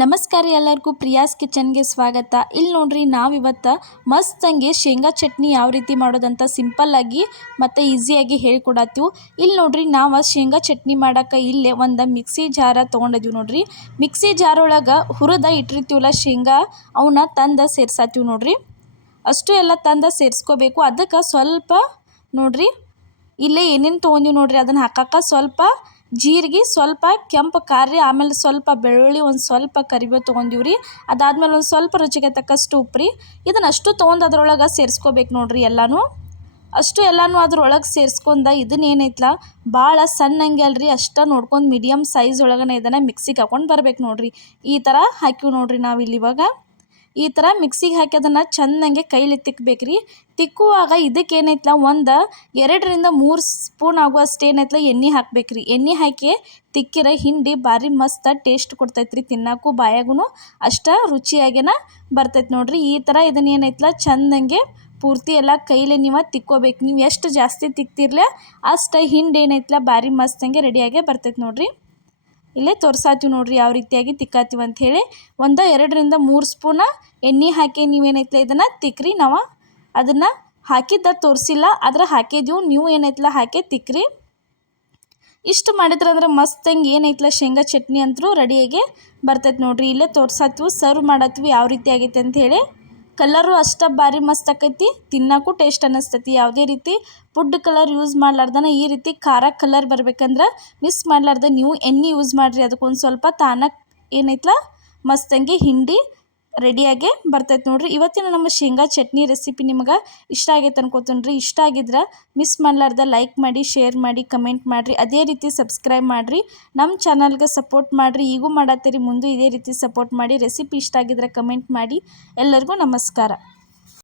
ನಮಸ್ಕಾರ ಎಲ್ಲರಿಗೂ ಪ್ರಿಯಾಸ್ ಕಿಚನ್ಗೆ ಸ್ವಾಗತ. ಇಲ್ಲಿ ನೋಡ್ರಿ ನಾವಿವತ್ತು ಮಸ್ತಂಗೆ ಶೇಂಗಾ ಚಟ್ನಿ ಯಾವ ರೀತಿ ಮಾಡೋದಂತ ಸಿಂಪಲ್ಲಾಗಿ ಮತ್ತು ಈಸಿಯಾಗಿ ಹೇಳ್ಕೊಡತ್ತೀವಿ. ಇಲ್ಲಿ ನೋಡ್ರಿ ನಾವು ಶೇಂಗಾ ಚಟ್ನಿ ಮಾಡೋಕೆ ಇಲ್ಲೇ ಒಂದು ಮಿಕ್ಸಿ ಜಾರ ತೊಗೊಂಡಿದ್ದೀವಿ ನೋಡ್ರಿ. ಮಿಕ್ಸಿ ಜಾರೊಳಗೆ ಹುರಿದ ಇಟ್ಟಿರ್ತೀವಲ್ಲ ಶೇಂಗಾ ಅವನ್ನ ತಂದು ಸೇರ್ಸಾತೀವಿ ನೋಡ್ರಿ. ಅಷ್ಟು ಎಲ್ಲ ತಂದು ಸೇರಿಸ್ಕೋಬೇಕು. ಅದಕ್ಕೆ ಸ್ವಲ್ಪ ನೋಡ್ರಿ ಇಲ್ಲೇ ಏನೇನು ತೊಗೊಂಡಿವಿ ನೋಡ್ರಿ ಅದನ್ನು ಹಾಕಕ್ಕೆ ಸ್ವಲ್ಪ ಜೀರಿಗೆ, ಸ್ವಲ್ಪ ಕೆಂಪು ಖಾರ, ಆಮೇಲೆ ಸ್ವಲ್ಪ ಬೆಳ್ಳುಳ್ಳಿ, ಒಂದು ಸ್ವಲ್ಪ ಕರಿಬೇವು ತೊಗೊಂಡಿವಿ ರೀ. ಅದಾದ್ಮೇಲೆ ಒಂದು ಸ್ವಲ್ಪ ರುಚಿಗೆ ತಕ್ಕಷ್ಟು ಉಪ್ಪು ರೀ. ಇದನ್ನು ಅಷ್ಟು ತೊಗೊಂಡು ಅದ್ರೊಳಗೆ ಸೇರಿಸ್ಕೋಬೇಕು ನೋಡ್ರಿ ಎಲ್ಲನೂ. ಅಷ್ಟು ಎಲ್ಲನೂ ಅದ್ರೊಳಗೆ ಸೇರಿಸ್ಕೊಂಡು ಇದನ್ನ ಏನೈತಲ್ಲ ಭಾಳ ಸಣ್ಣಂಗೆ ಅಲ್ರಿ, ಅಷ್ಟು ನೋಡ್ಕೊಂಡು ಮೀಡಿಯಮ್ ಸೈಜ್ ಒಳಗನೆ ಇದನ್ನು ಮಿಕ್ಸಿಗೆ ಹಾಕೊಂಡು ಬರ್ಬೇಕು ನೋಡ್ರಿ. ಈ ಥರ ಹಾಕಿವಿ ನೋಡ್ರಿ ನಾವು ಇಲ್ಲಿ ಇವಾಗ. ಈ ಥರ ಮಿಕ್ಸಿಗೆ ಹಾಕಿ ಅದನ್ನು ಚೆಂದಂಗೆ ಕೈಲಿ ತಿಕ್ಕಬೇಕು ರೀ. ತಿಕ್ಕುವಾಗ ಇದಕ್ಕೆ ಏನೈತಲ್ಲ ಒಂದು 2-3 ಸ್ಪೂನ್ ಆಗುವಷ್ಟು ಏನೈತಲ್ಲ ಎಣ್ಣೆ ಹಾಕ್ಬೇಕು ರೀ. ಎಣ್ಣೆ ಹಾಕಿ ತಿಕ್ಕಿರ ಹಿಂಡಿ ಭಾರಿ ಮಸ್ತ್ ಟೇಸ್ಟ್ ಕೊಡ್ತೈತೆ ರೀ. ತಿನ್ನೋಕ್ಕೂ ಬಾಯಾಗೂ ಅಷ್ಟು ರುಚಿಯಾಗೇನ ಬರ್ತೈತೆ ನೋಡ್ರಿ. ಈ ಥರ ಇದನ್ನ ಏನೈತಲ್ಲ ಚೆಂದಂಗೆ ಪೂರ್ತಿ ಎಲ್ಲ ಕೈಲೇ ನೀವು ತಿಕ್ಕೋಬೇಕು. ನೀವು ಎಷ್ಟು ಜಾಸ್ತಿ ತಿಕ್ತಿರ್ಲ ಅಷ್ಟು ಹಿಂಡಿ ಏನೈತಲ್ಲ ಭಾರಿ ಮಸ್ತಂಗೆ ರೆಡಿಯಾಗೇ ಬರ್ತೈತೆ ನೋಡ್ರಿ. ಇಲ್ಲೇ ತೋರ್ಸಾತೀವಿ ನೋಡ್ರಿ ಯಾವ ರೀತಿಯಾಗಿ ತಿಕ್ಕಾತೀವಿ ಅಂಥೇಳಿ. 1-2-3 ಸ್ಪೂನ ಎಣ್ಣೆ ಹಾಕಿ ನೀವೇನೈತಲ್ಲ ಇದನ್ನು ತಿಕ್ಕ್ರಿ. ನಾವು ಅದನ್ನು ಹಾಕಿದ್ದ ತೋರಿಸಿಲ್ಲ, ಆದ್ರೆ ಹಾಕಿದ್ದೀವಿ. ನೀವು ಏನೈತಲ್ಲ ಹಾಕಿ ತಿಕ್ಕ್ರಿ. ಇಷ್ಟು ಮಾಡಿದ್ರಂದ್ರೆ ಮಸ್ತಂಗೆ ಏನೈತಲ್ಲ ಶೇಂಗಾ ಚಟ್ನಿ ಅಂತೂ ರೆಡಿಯಾಗಿ ಬರ್ತೈತೆ ನೋಡ್ರಿ. ಇಲ್ಲೇ ತೋರ್ಸಾತೀವಿ, ಸರ್ವ್ ಮಾಡತ್ತೀವಿ ಯಾವ ರೀತಿ ಆಗೈತೆ ಅಂಥೇಳಿ. ಕಲರು ಅಷ್ಟು ಭಾರಿ ಮಸ್ತ್ ಆಕೈತಿ, ತಿನ್ನೋಕ್ಕೂ ಟೇಸ್ಟ್ ಅನ್ನಿಸ್ತೈತಿ. ಯಾವುದೇ ರೀತಿ ಫುಡ್ ಕಲರ್ ಯೂಸ್ ಮಾಡ್ಲಾರ್ದನ ಈ ರೀತಿ ಖಾರ ಕಲರ್ ಬರ್ಬೇಕಂದ್ರೆ ಮಿಕ್ಸ್ ಮಾಡ್ಲಾರ್ದ ನೀವು ಎಣ್ಣೆ ಯೂಸ್ ಮಾಡಿರಿ. ಅದಕ್ಕೊಂದು ಸ್ವಲ್ಪ ತಾನಕ್ಕೆ ಏನೈತಲ್ಲ ಮಸ್ತಂಗೆ ಹಿಂಡಿ ರೆಡಿಯಾಗೆ ಬರ್ತೈತೆ ನೋಡ್ರಿ. ಇವತ್ತಿನ ನಮ್ಮ ಶೇಂಗಾ ಚಟ್ನಿ ರೆಸಿಪಿ ನಿಮಗೆ ಇಷ್ಟ ಆಗೈತೆ ಅನ್ಕೋತೀನಿ ರೀ. ಇಷ್ಟ ಆಗಿದ್ರೆ ಮಿಸ್ ಮಾಡ್ಲಾರ್ದ ಲೈಕ್ ಮಾಡಿ, ಶೇರ್ ಮಾಡಿ, ಕಮೆಂಟ್ ಮಾಡಿರಿ. ಅದೇ ರೀತಿ ಸಬ್ಸ್ಕ್ರೈಬ್ ಮಾಡಿರಿ. ನಮ್ಮ ಚಾನಲ್ಗೆ ಸಪೋರ್ಟ್ ಮಾಡಿರಿ. ಈಗೂ ಮಾಡತ್ತೀರಿ, ಮುಂದೆ ಇದೇ ರೀತಿ ಸಪೋರ್ಟ್ ಮಾಡಿ. ರೆಸಿಪಿ ಇಷ್ಟ ಆಗಿದ್ರೆ ಕಮೆಂಟ್ ಮಾಡಿ. ಎಲ್ಲರಿಗೂ ನಮಸ್ಕಾರ.